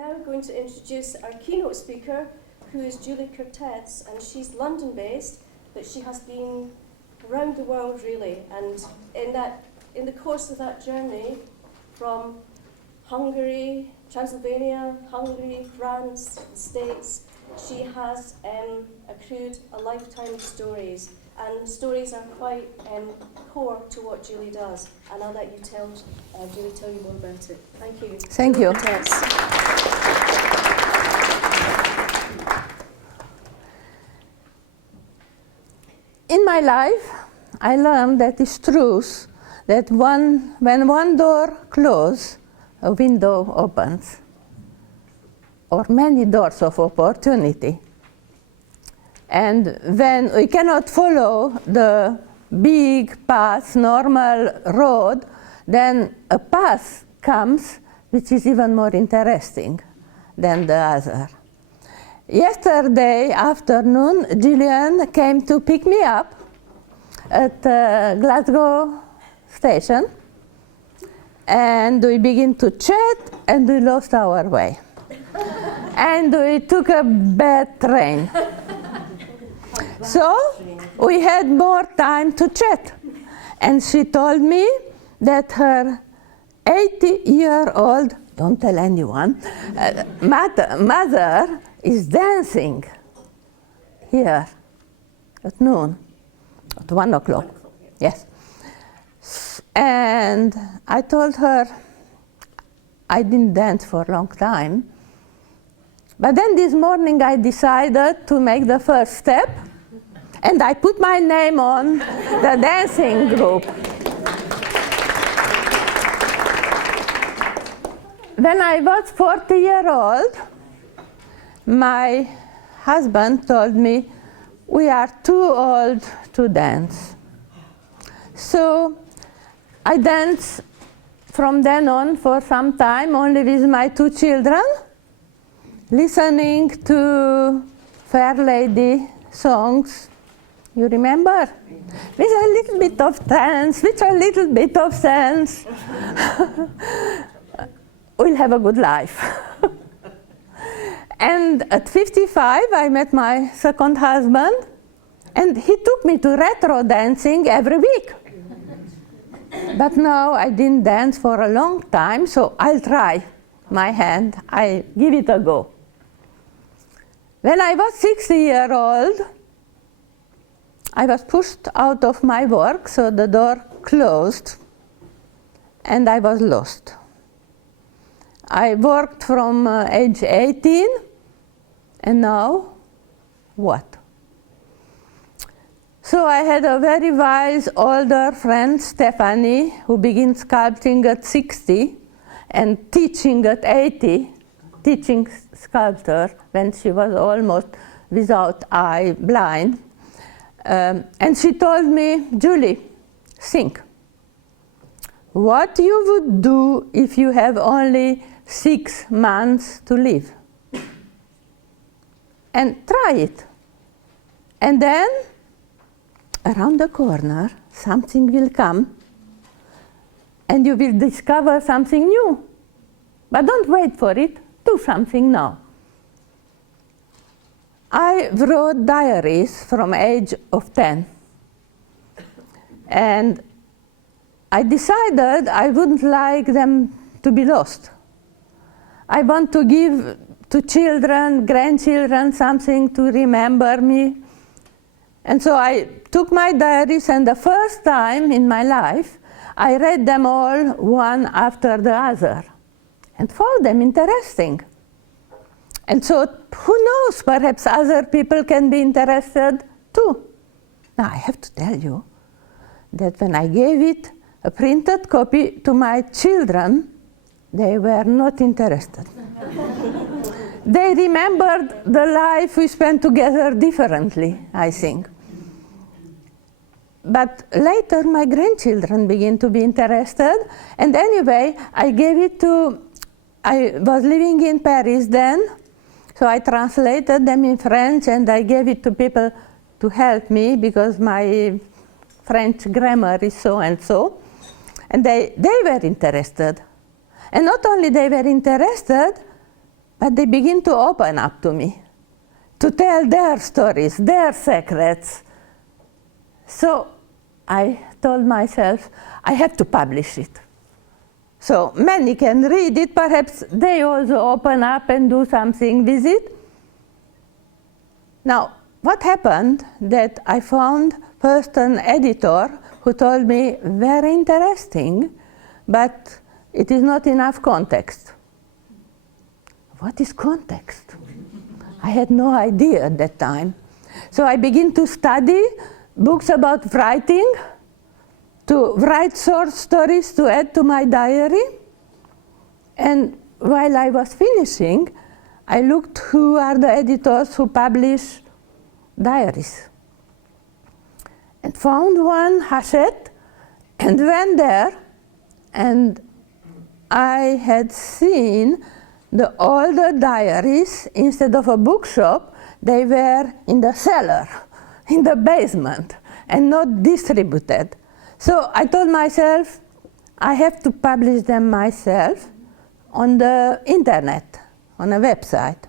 now going to introduce our keynote speaker, who is Julie Kertesz, and she's London-based, but she has been around the world really, and in the course of that journey, from Hungary, Transylvania, Hungary, France, the States, she has accrued a lifetime of stories, and stories are quite core to what Julie does. And I'll let you Julie tell you more about it. Thank you. Thank you. In my life, I learned that it's true that when one door closes, a window opens, or many doors of opportunity. And when we cannot follow the big path, normal road, then a path comes which is even more interesting than the other. Yesterday afternoon, Gillian came to pick me up at Glasgow station, and we began to chat, and we lost our way. And we took a bad train. So we had more time to chat. And she told me that her 80-year-old, don't tell anyone, mother is dancing here at noon, at 1 o'clock. Yes. And I told her I didn't dance for a long time. But then this morning I decided to make the first step, and I put my name on the dancing group. When I was 40-year-old, my husband told me, we are too old to dance. So I danced from then on for some time, only with my 2 children, listening to Fair Lady songs. You remember? With a little bit of dance, with a little bit of sense. We'll have a good life. And at 55, I met my second husband, and he took me to retro dancing every week. But now I didn't dance for a long time, so I'll try my hand. I give it a go. When I was 60-year-old, I was pushed out of my work, so the door closed, and I was lost. I worked from age 18, and now, what? So I had a very wise older friend, Stephanie, who began sculpting at 60 and teaching at 80, teaching sculpture when she was almost without eye, blind. And she told me, Julie, think. What you would do if you have only 6 months to live? And try it. And then, around the corner, something will come, and you will discover something new. But don't wait for it. Do something now. I wrote diaries from age of 10. And I decided I wouldn't like them to be lost. I want to give to children, grandchildren, something to remember me. And so I took my diaries, and the first time in my life, I read them all one after the other and found them interesting. And so, who knows, perhaps other people can be interested too. Now, I have to tell you that when I gave it a printed copy to my children, they were not interested. They remembered the life we spent together differently, I think. But later, my grandchildren began to be interested, and anyway, I gave it to, I was living in Paris then, so I translated them in French, and I gave it to people to help me because my French grammar is so and so. And they were interested. And not only they were interested, but they begin to open up to me, to tell their stories, their secrets. So I told myself, I have to publish it. So many can read it, perhaps they also open up and do something with it. Now, what happened that I found first an editor who told me, very interesting, but it is not enough context. What is context? I had no idea at that time. So I began to study books about writing, to write short stories to add to my diary. And while I was finishing, I looked who are the editors who publish diaries. And found one, Hachette, and went there, and I had seen the older diaries. Instead of a bookshop, they were in the cellar, in the basement, and not distributed. So I told myself, I have to publish them myself on the internet, on a website.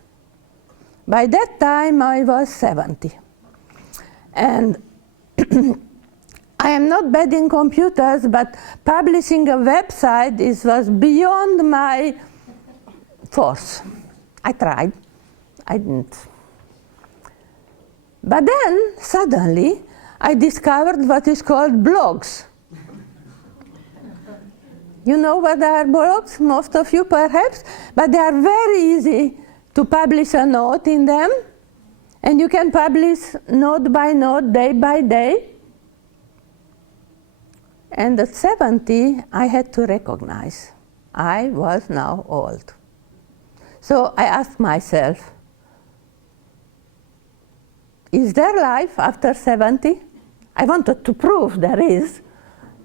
By that time, I was 70. And I am not bad in computers, but publishing a website was beyond my force. I tried. I didn't. But then, suddenly, I discovered what is called blogs. You know what are blogs? Most of you, perhaps. But they are very easy to publish a note in them. And you can publish note by note, day by day. And at 70, I had to recognize I was now old. So I asked myself, is there life after 70? I wanted to prove there is.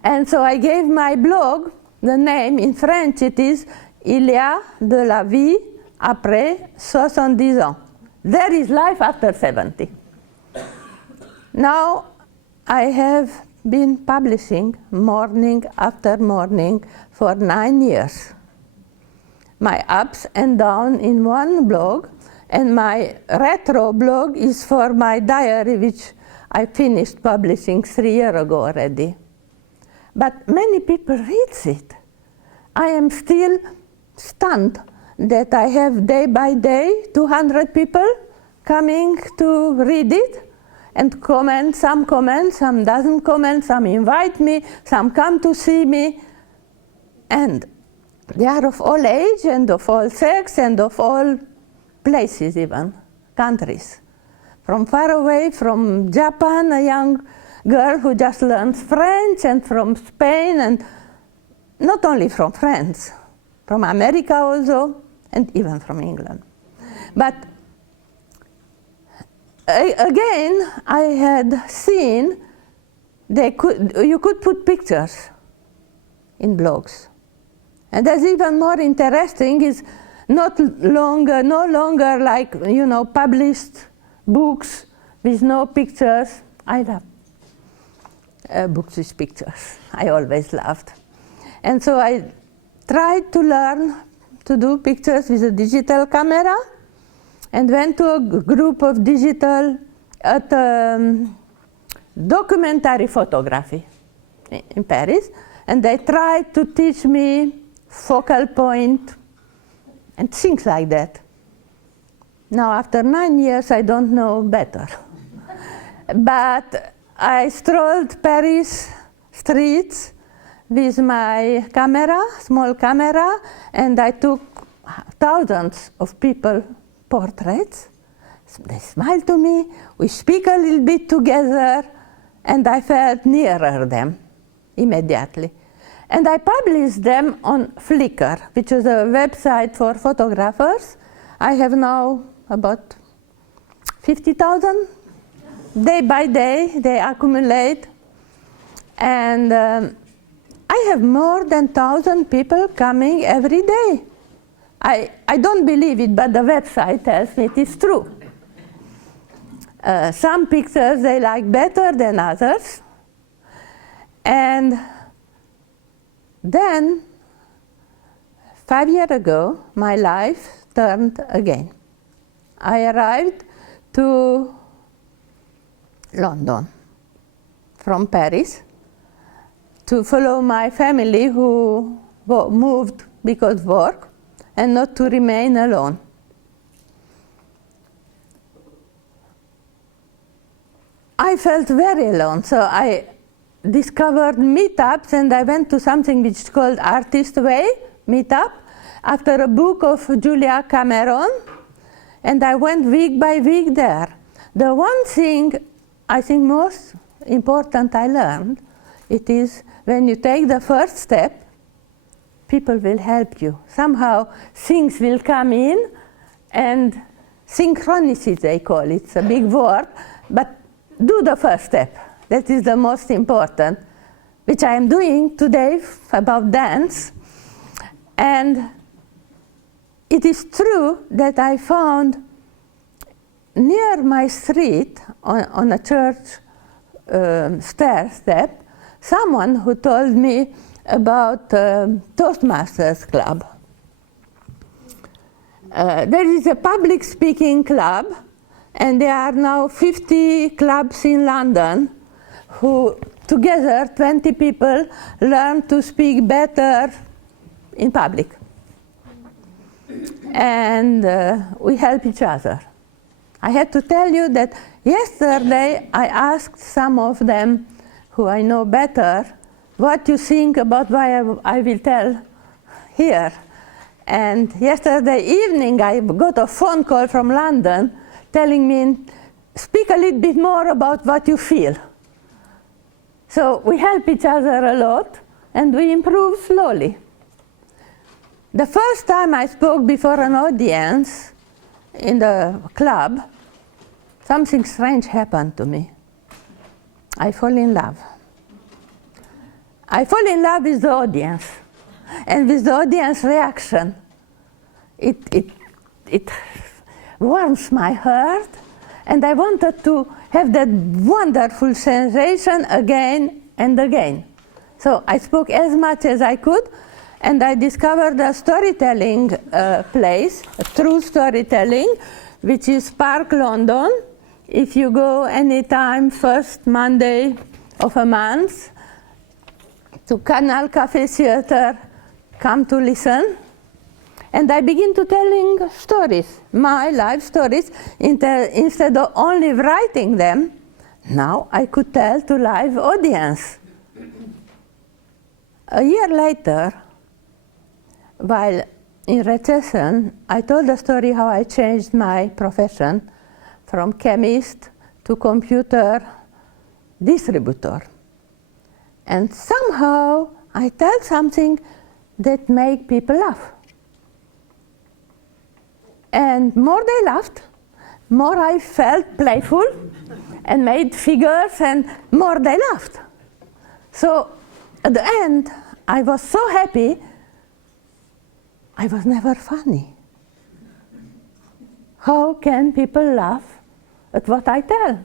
And so I gave my blog the name. In French it is Il y a de la vie après 70 ans. There is life after 70. Now I have been publishing morning after morning for 9 years. My ups and downs in one blog, and my retro blog is for my diary, which I finished publishing 3 years ago already. But many people read it. I am still stunned that I have day by day 200 people coming to read it and comment, some doesn't comment, some invite me, some come to see me. And they are of all age and of all sex and of all places even, countries. From far away, from Japan, a young girl who just learns French, and from Spain, and not only from France, from America also, and even from England. But again, I had seen you could put pictures in blogs. And that's even more interesting, is no longer like, published books with no pictures. I love books with pictures. I always loved. And so I tried to learn to do pictures with a digital camera, and went to a group of digital documentary photography in Paris, and they tried to teach me focal point and things like that. Now, after 9 years, I don't know better. But I strolled Paris streets with my camera, small camera, and I took thousands of people portraits. They smiled to me, we speak a little bit together, and I felt nearer them immediately. And I published them on Flickr, which is a website for photographers. I have now about 50,000. Day by day, they accumulate. And I have more than 1,000 people coming every day. I don't believe it, but the website tells me it is true. Some pictures they like better than others. And then, 5 years ago, my life turned again. I arrived to London from Paris to follow my family who moved because of work and not to remain alone. I felt very alone, so I discovered meetups, and I went to something which is called Artist Way meetup after a book of Julia Cameron, and I went week by week there. The one thing I think most important I learned, it is when you take the first step, people will help you. Somehow things will come in, and synchronicity they call it. It's a big word, but do the first step. That is the most important, which I am doing today about dance. And it is true that I found near my street, on a church stair step, someone who told me about Toastmasters Club. There is a public speaking club, and there are now 50 clubs in London who together, 20 people, learn to speak better in public. And we help each other. I had to tell you that yesterday I asked some of them who I know better what you think about what I will tell here. And yesterday evening I got a phone call from London telling me, speak a little bit more about what you feel. So we help each other a lot, and we improve slowly. The first time I spoke before an audience in the club, something strange happened to me. I fall in love. I fall in love with the audience, and with the audience reaction. It warms my heart, and I wanted to have that wonderful sensation again and again. So I spoke as much as I could, and I discovered a storytelling place, a true storytelling, which is Park London. If you go anytime, first Monday of a month, to Canal Cafe Theatre, come to listen. And I begin to telling stories, my life stories, instead of only writing them. Now I could tell to live audience. A year later, while in recession, I told the story how I changed my profession from chemist to computer distributor. And somehow I tell something that make people laugh. And more they laughed, more I felt playful and made figures, and more they laughed. So at the end, I was so happy, I was never funny. How can people laugh at what I tell?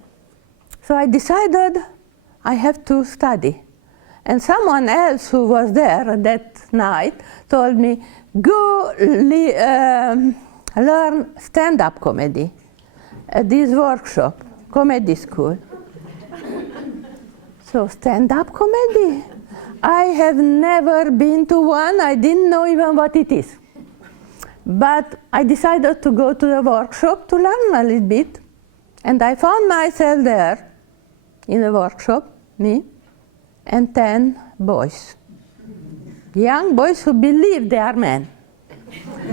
So I decided I have to study. And someone else who was there that night told me, go learn stand-up comedy at this workshop, comedy school. So stand-up comedy? I have never been to one. I didn't know even what it is. But I decided to go to the workshop to learn a little bit. And I found myself there in the workshop, me, and 10 boys. Young boys who believe they are men,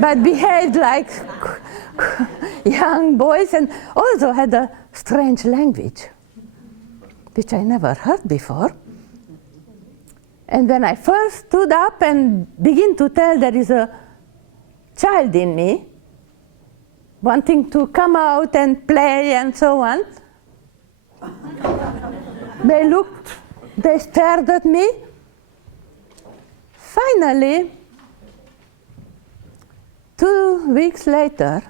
but behaved like young boys, and also had a strange language, which I never heard before. And when I first stood up and began to tell there is a child in me, wanting to come out and play and so on, they stared at me. Finally, 2 weeks later,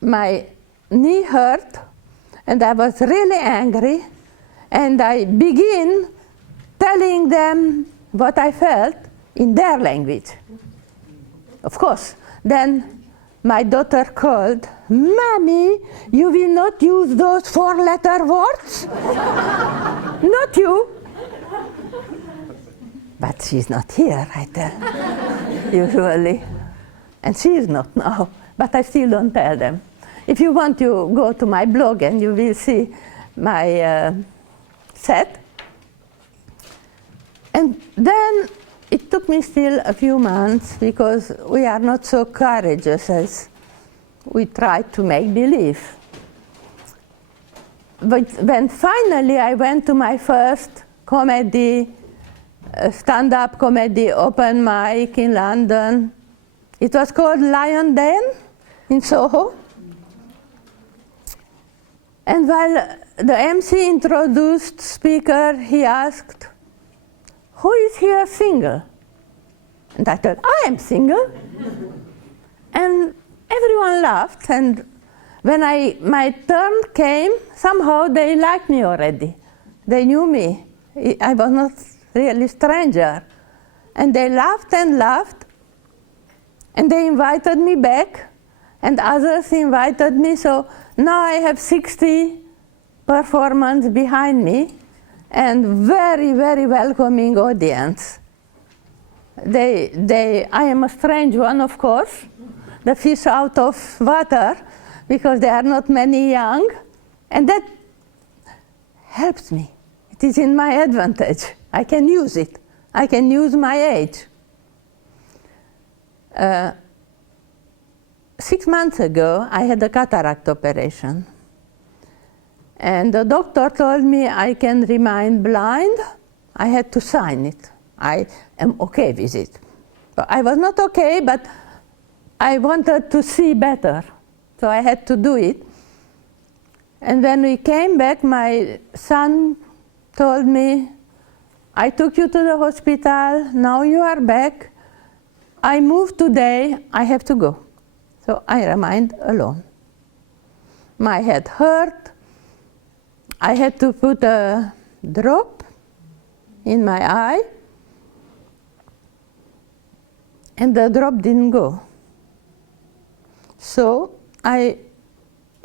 my knee hurt, and I was really angry, and I began telling them what I felt in their language. Of course, Then my daughter called, "Mommy, you will not use those 4-letter words?" "Not you." But she's not here, I tell, usually. And she is not now, but I still don't tell them. If you want, you go to my blog and you will see my set. And then it took me still a few months because we are not so courageous as we try to make believe. But when finally I went to my first comedy, stand-up comedy open mic in London, it was called Lion Den in Soho. And while the MC introduced speaker, he asked, "Who is here single?" And I thought, "I am single." And everyone laughed, and when my turn came, somehow they liked me already. They knew me. I was not really stranger. And they laughed and laughed, and they invited me back, and others invited me, so now I have 60 performances behind me, and very, very welcoming audience. I am a strange one, of course, the fish out of water, because there are not many young, and that helps me. It is in my advantage. I can use it. I can use my age. 6 months ago, I had a cataract operation. And the doctor told me I can remain blind. I had to sign it. I am okay with it. I was not okay, but I wanted to see better, so I had to do it. And when we came back, my son told me, "I took you to the hospital, now you are back. I moved today, I have to go." So I remained alone. My head hurt. I had to put a drop in my eye, and the drop didn't go. So I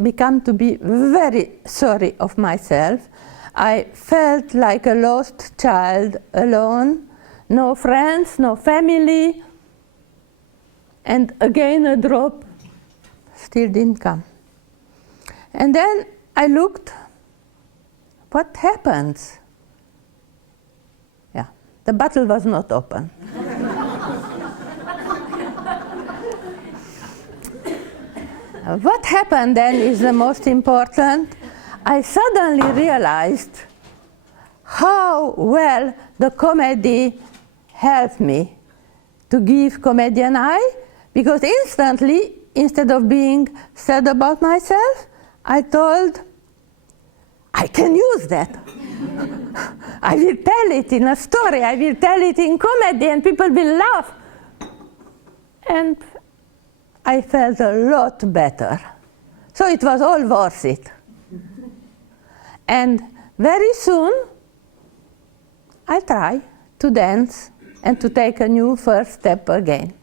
began to be very sorry of myself. I felt like a lost child, alone, no friends, no family, and again a drop still didn't come. And then I looked, what happens? Yeah, the bottle was not open. What happened then is the most important. I suddenly realized how well the comedy helped me to give comedian eye, because instantly, instead of being sad about myself, I told, I can use that. I will tell it in a story, I will tell it in comedy, and people will laugh. And I felt a lot better. So it was all worth it. And very soon, I'll try to dance and to take a new first step again.